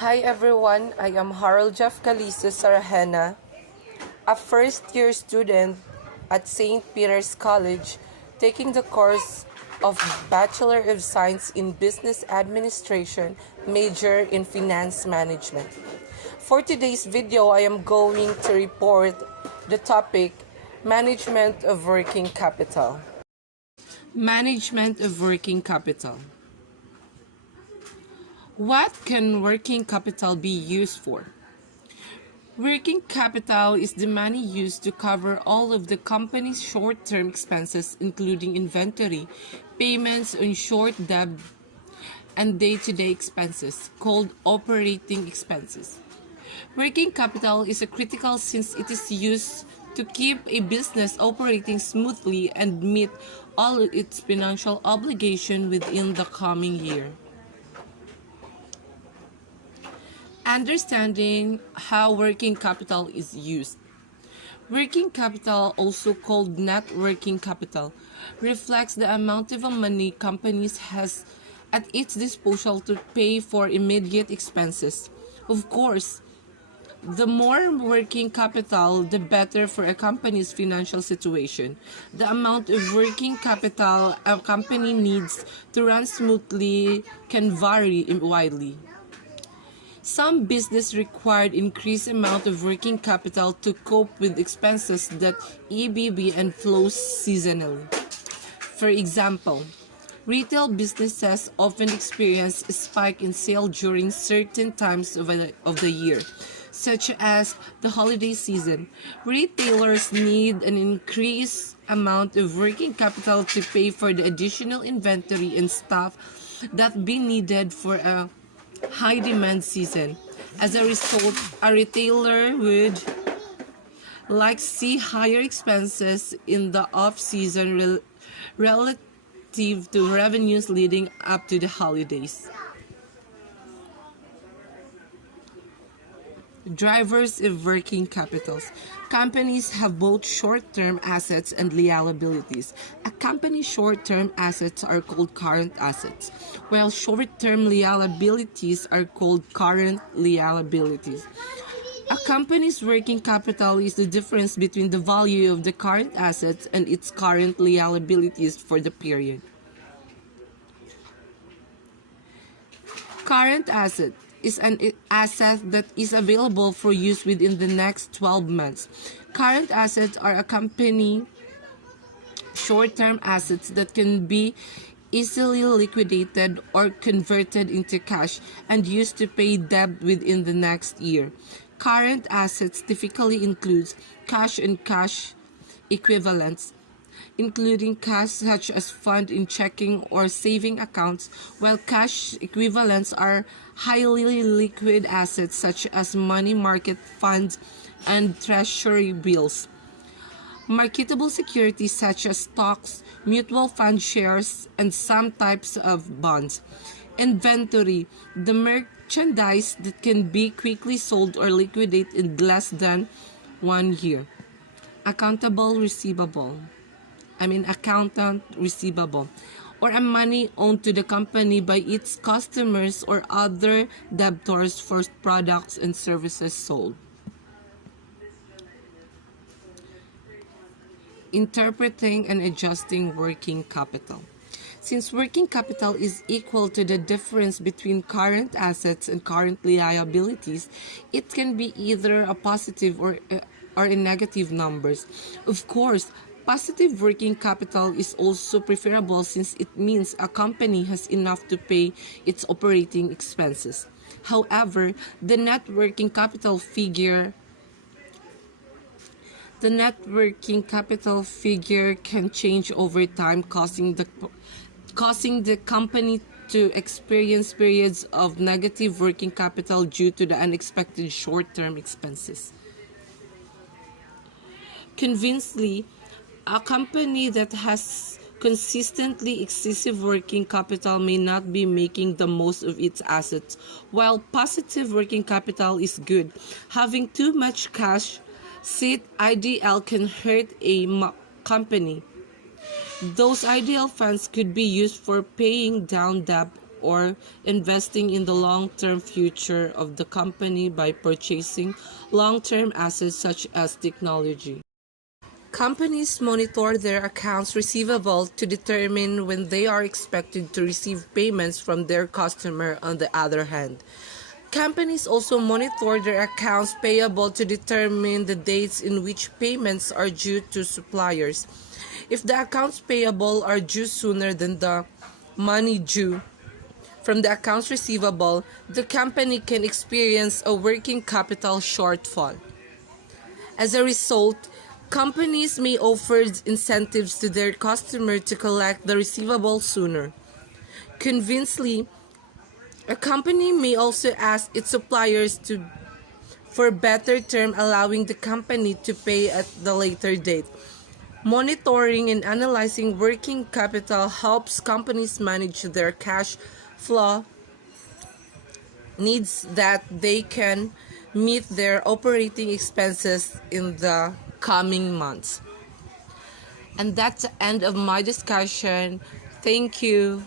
Hi everyone, I am Harold Jeff Calices Sarahena, a first-year student at St. Peter's College, taking the course of Bachelor of Science in Business Administration, major in Finance Management. For today's video, I am going to report the topic, Management of Working Capital. Management of Working Capital. What can working capital be used for? Working capital is the money used to cover all of the company's short-term expenses, including inventory, payments on short debt, and day-to-day expenses, called operating expenses. Working capital is critical since it is used to keep a business operating smoothly and meet all its financial obligations within the coming year. Understanding how working capital is used. Working capital, also called net working capital, reflects the amount of money companies has at its disposal to pay for immediate expenses. Of course, the more working capital, the better for a company's financial situation. The amount of working capital a company needs to run smoothly can vary widely. Some business required increased amount of working capital to cope with expenses that ebb and flows seasonally. For example, retail businesses often experience a spike in sales during certain times of the year, such as the holiday season. Retailers need an increased amount of working capital to pay for the additional inventory and staff that be needed for a high demand season. As a result, a retailer would like see higher expenses in the off-season relative to revenues leading up to the holidays. Drivers of working capitals. Companies have both short-term assets and liabilities. A company's short-term assets are called current assets, while short-term liabilities are called current liabilities. A company's working capital is the difference between the value of the current assets and its current liabilities for the period. Current asset is an asset that is available for use within the next 12 months. Current assets are a company short-term assets that can be easily liquidated or converted into cash and used to pay debt within the next year. Current assets typically includes cash and cash equivalents, including cash such as fund in checking or saving accounts, while cash equivalents are highly liquid assets such as money market funds and treasury bills. Marketable securities such as stocks, mutual fund shares, and some types of bonds. Inventory, the merchandise that can be quickly sold or liquidated in less than 1 year. Accountant receivable, or a money owed to the company by its customers or other debtors for products and services sold. Interpreting and adjusting working capital. Since working capital is equal to the difference between current assets and current liabilities, it can be either a positive or a negative numbers. Of course, positive working capital is also preferable since it means a company has enough to pay its operating expenses. However, the net working capital figure can change over time, causing the company to experience periods of negative working capital due to the unexpected short-term expenses. Conversely, a company that has consistently excessive working capital may not be making the most of its assets. While positive working capital is good, having too much cash sit IDL can hurt a company. Those IDL funds could be used for paying down debt or investing in the long-term future of the company by purchasing long-term assets such as technology. Companies monitor their accounts receivable to determine when they are expected to receive payments from their customer. On the other hand, companies also monitor their accounts payable to determine the dates in which payments are due to suppliers. If the accounts payable are due sooner than the money due from the accounts receivable, the company can experience a working capital shortfall. As a result, companies may offer incentives to their customer to collect the receivable sooner. Conversely, a company may also ask its suppliers for better term, allowing the company to pay at the later date. Monitoring and analyzing working capital helps companies manage their cash flow needs that they can meet their operating expenses in the coming months. And that's the end of my discussion. Thank you.